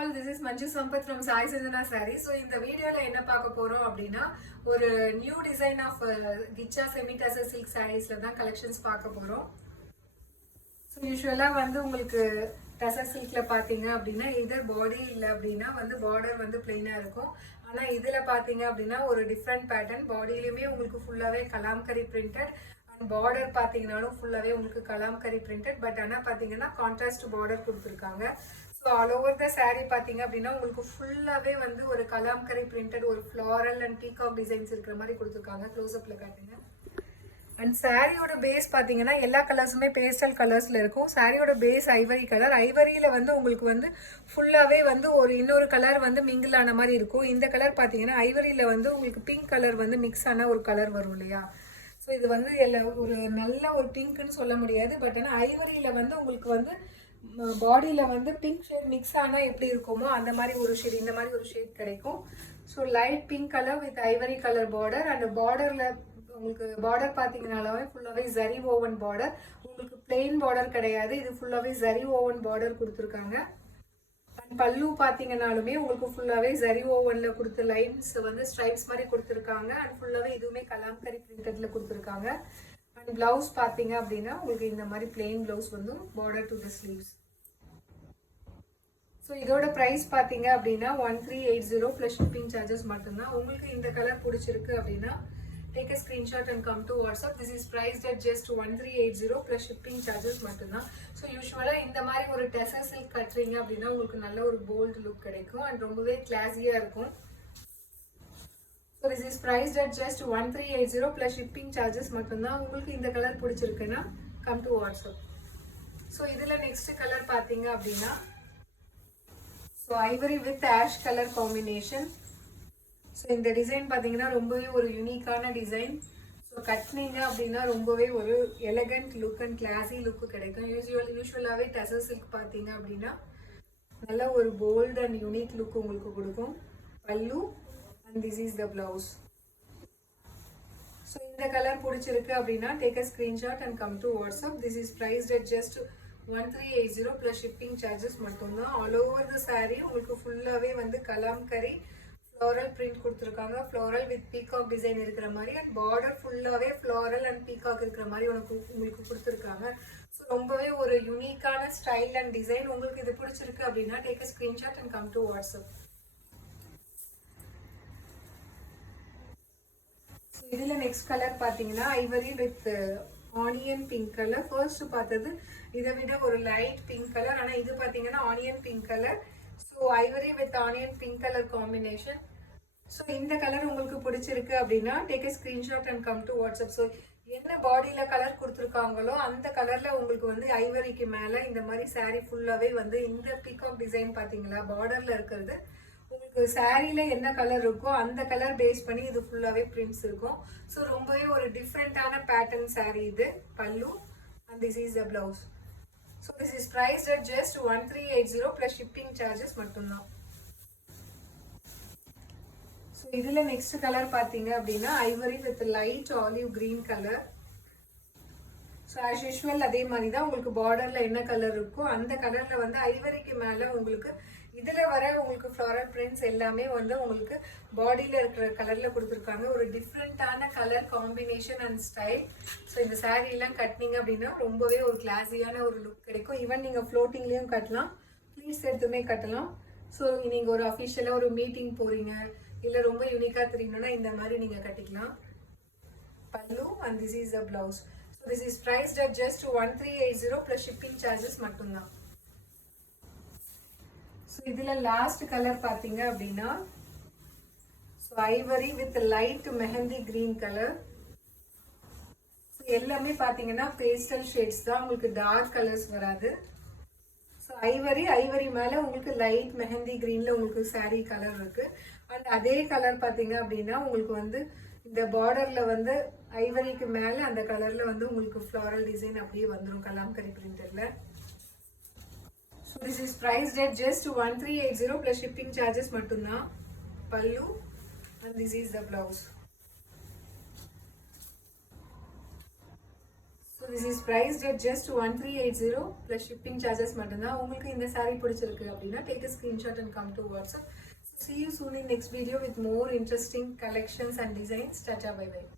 all, this is Manju Sampath from Sai Sanjana Saree. So in the video la enna paaka porom அப்படினா ஒரு new design of Gicha semi tassel silk sarees la தான் collections paaka porom. So usually வந்து உங்களுக்கு tassel silk ல பாத்தீங்க அப்படினா either body இல்ல அப்படினா வந்து border வந்து plain-ஆ இருக்கும். ஆனா இதுல பாத்தீங்க அப்படினா ஒரு different pattern, bodyலயுமே உங்களுக்கு ஃபுல்லாவே கலாம்கரி printed and border பாத்தீங்கனாலும் ஃபுல்லாவே உங்களுக்கு கலாம்கரி printed, பட் ஆனா பாத்தீங்கன்னா contrast border கொடுத்திருக்காங்க. So all over the saree பாத்தீங்க அப்படினா உங்களுக்கு ஃபுல்லாவே வந்து ஒரு கலாம்கரி printed ஒரு floral and peacock designs இருக்கிற மாதிரி கொடுத்திருக்காங்க. க்ளோஸ் அப்ல காட்டுங்க. And சாரியோட பேஸ் பாத்தீங்கன்னா எல்லா கலர்ஸுமே பேஸ்டல் கலர்ஸ்ல இருக்கும். சாரியோட பேஸ் ஐவரி கலர். ஐவரியில வந்து உங்களுக்கு வந்து ஃபுல்லாவே வந்து ஒரு இன்னொரு கலர் வந்து மிங்கிள் ஆன மாதிரி இருக்கும். இந்த கலர் பாத்தீங்கன்னா ஐவரியில வந்து உங்களுக்கு பிங்க் கலர் வந்து மிக்ஸ் ஆன ஒரு கலர் வரும் இல்லையா? ஸோ இது வந்து ஒரு நல்ல ஒரு பிங்க்னு சொல்ல முடியாது, பட் ஆனால் ஐவரியில வந்து உங்களுக்கு வந்து பாடியில வந்து பிங்க் ஷேட் மிக்ஸ் ஆனால் எப்படி இருக்குமோ அந்த மாதிரி ஒரு ஷேட், இந்த மாதிரி ஒரு ஷேட் கிடைக்கும். So light pink colour with Ivory colour border. அந்த பார்டர்ல உங்களுக்கு பார்டர் பார்த்தீங்கன்னாலே ஃபுல்லாகவே ஜரி ஓவன் பார்டர், உங்களுக்கு பிளெயின் பார்டர் கிடையாது, இது ஃபுல்லாகவே ஜரி ஓவன் பார்டர் கொடுத்துருக்காங்க. அண்ட் பல்லு பார்த்தீங்கன்னாலுமே உங்களுக்கு ஃபுல்லாகவே ஜரி ஓவனில் கொடுத்த லைன்ஸ் வந்து ஸ்ட்ரைப்ஸ் மாதிரி கொடுத்துருக்காங்க. அண்ட் ஃபுல்லாகவே இதுவுமே கலாம்கரி பிரிண்டட்ல கொடுத்துருக்காங்க. அண்ட் பிளவுஸ் பார்த்தீங்க அப்படின்னா உங்களுக்கு இந்த மாதிரி பிளெயின் பிளவுஸ் வந்து border to the sleeves. So இதோட ப்ரைஸ் பார்த்தீங்க அப்படின்னா 1380 ப்ளஸ் ஷிப்பிங் சார்ஜஸ் மட்டும்தான். உங்களுக்கு இந்த கலர் பிடிச்சிருக்கு அப்படின்னா take a screenshot and come to WhatsApp. This is priced at just 1380 plus shipping charges மட்டும்தான். ஸோ யூஸ்வலாக இந்த மாதிரி ஒரு டெசர் சில்க் கட்டுறீங்க அப்படின்னா உங்களுக்கு நல்ல ஒரு போல்டு லுக் கிடைக்கும் அண்ட் ரொம்பவே கிளாஸியாக இருக்கும். So this is priced at just 1380 plus shipping charges மட்டும்தான். உங்களுக்கு இந்த கலர் பிடிச்சிருக்குன்னா come to WhatsApp. ஸோ இதில் நெக்ஸ்ட் கலர் பார்த்தீங்க அப்படின்னா so Ivory with ash colour combination. So இந்த டிசைன் பார்த்தீங்கன்னா ரொம்பவே ஒரு யூனிக்கான டிசைன். ஸோ கட்டினீங்க அப்படின்னா ரொம்பவே ஒரு எலகண்ட் லுக் அண்ட் கிளாஸி லுக்கு கிடைக்கும். யூஸ்வலாகவே டசர் சில்க் பார்த்தீங்க அப்படின்னா நல்ல ஒரு போல்ட் அண்ட் யூனிக் லுக் உங்களுக்கு கொடுக்கும். பல்லு and this is the blouse. So இந்த கலர் பிடிச்சிருக்கு அப்படின்னா take a screenshot and come to WhatsApp. This is prized at just 1380 plus shipping charges மட்டும்தான். ஆல் ஓவர் த சாரீ உங்களுக்கு ஃபுல்லாகவே வந்து கலாம்கரி ஃப்ளோரல் பிரிண்ட் கொடுத்துருக்காங்க. ஃப்ளோரல் வித் பீகாக் டிசைன் இருக்கிற மாதிரி அண்ட் பார்டர் ஃபுல்லாகவே ஃப்ளோரல் அண்ட் பீகாக் இருக்கிற மாதிரி உங்களுக்கு கொடுத்துருக்காங்க. ஸோ ரொம்பவே ஒரு யூனிக்கான ஸ்டைல் அண்ட் டிசைன். உங்களுக்கு இது பிடிச்சிருக்கு அப்படின்னா take a screenshot and come to WhatsApp. So இதில் நெக்ஸ்ட் கலர் பார்த்தீங்கன்னா Ivory with onion pink colour. First பார்த்தது இதை விட ஒரு லைட் பிங்க் கலர், ஆனால் இது பார்த்தீங்கன்னா onion pink colour. So Ivory with onion pink colour combination. So இந்த கலர் உங்களுக்கு பிடிச்சிருக்கு அப்படின்னா take a screenshot and come to WhatsApp. So என்ன பாடியில் கலர் கொடுத்துருக்காங்களோ அந்த கலரில் உங்களுக்கு வந்து ஐவரிக்கு மேலே இந்த மாதிரி சாரீ ஃபுல்லாகவே வந்து இந்த பீகாக் டிசைன் பார்த்தீங்களா பார்டரில் இருக்கிறது, உங்களுக்கு சாரியில் என்ன கலர் இருக்கோ அந்த கலர் பேஸ் பண்ணி இது ஃபுல்லாகவே பிரிண்ட்ஸ் இருக்கும். ஸோ ரொம்பவே ஒரு டிஃப்ரெண்ட்டான பேட்டர்ன் சாரீ இது. பல்லு and this is the blouse. So this is priced at just 1380 plus shipping charges மட்டும்தான். ஸோ இதில் நெக்ஸ்ட் கலர் பார்த்தீங்க அப்படின்னா Ivory with light olive green colour. So as usual அதே மாதிரி தான் உங்களுக்கு பார்டரில் என்ன கலர் இருக்கோ அந்த கலரில் வந்து ஐவரிக்கு மேலே உங்களுக்கு இதில் வர உங்களுக்கு ஃப்ளாரல் பிரிண்ட்ஸ் எல்லாமே வந்து உங்களுக்கு பாடியில் இருக்கிற கலரில் கொடுத்துருக்காங்க. ஒரு டிஃப்ரெண்ட்டான colour combination and style. So இந்த சாரீலாம் கட்டினீங்க அப்படின்னா ரொம்பவே ஒரு கிளாஸியான ஒரு லுக் கிடைக்கும். ஈவன் நீங்கள் ஃப்ளோட்டிங்லேயும் கட்டலாம், ப்ளீஸ் எடுத்துமே கட்டலாம். ஸோ நீங்கள் ஒரு அஃபிஷியலாக ஒரு மீட்டிங் போகிறீங்க இல்லை ரொம்ப யூனிக்காக தெரியணும்னா இந்த மாதிரி நீங்கள் கட்டிக்கலாம். பல்லு and this is the blouse. So this is priced at just 1380 plus shipping charges மட்டும்தான். ஸோ இதில் லாஸ்ட் கலர் பார்த்தீங்க அப்படின்னா so Ivory with light mehndi green colour. So எல்லாமே பார்த்தீங்கன்னா பேஸ்டல் ஷேட்ஸ் தான், உங்களுக்கு டார்க் கலர்ஸ் வராது. ஸோ ஐவரி மேலே உங்களுக்கு லைட் மெஹந்தி கிரீனில் உங்களுக்கு சாரீ கலர் இருக்குது. அண்ட் அதே கலர் பார்த்தீங்க அப்படின்னா உங்களுக்கு வந்து இந்த பார்டரில் வந்து ஐவரிக்கு மேலே அந்த கலரில் வந்து உங்களுக்கு ஃப்ளாரல் டிசைன் அப்படியே வந்துடும் Kalamkari பிரிண்டரில். So this is priced at just 1380 plus shipping charges மட்டும்தான். பல்லு and this is the blouse. So this is priced at just 1380 plus shipping charges மட்டும்தான். உங்களுக்கு இந்த saree பிடிச்சிருக்கு அப்படின்னா take a screenshot and come to WhatsApp. See you soon in next video with more interesting collections and designs. Tata, bye bye.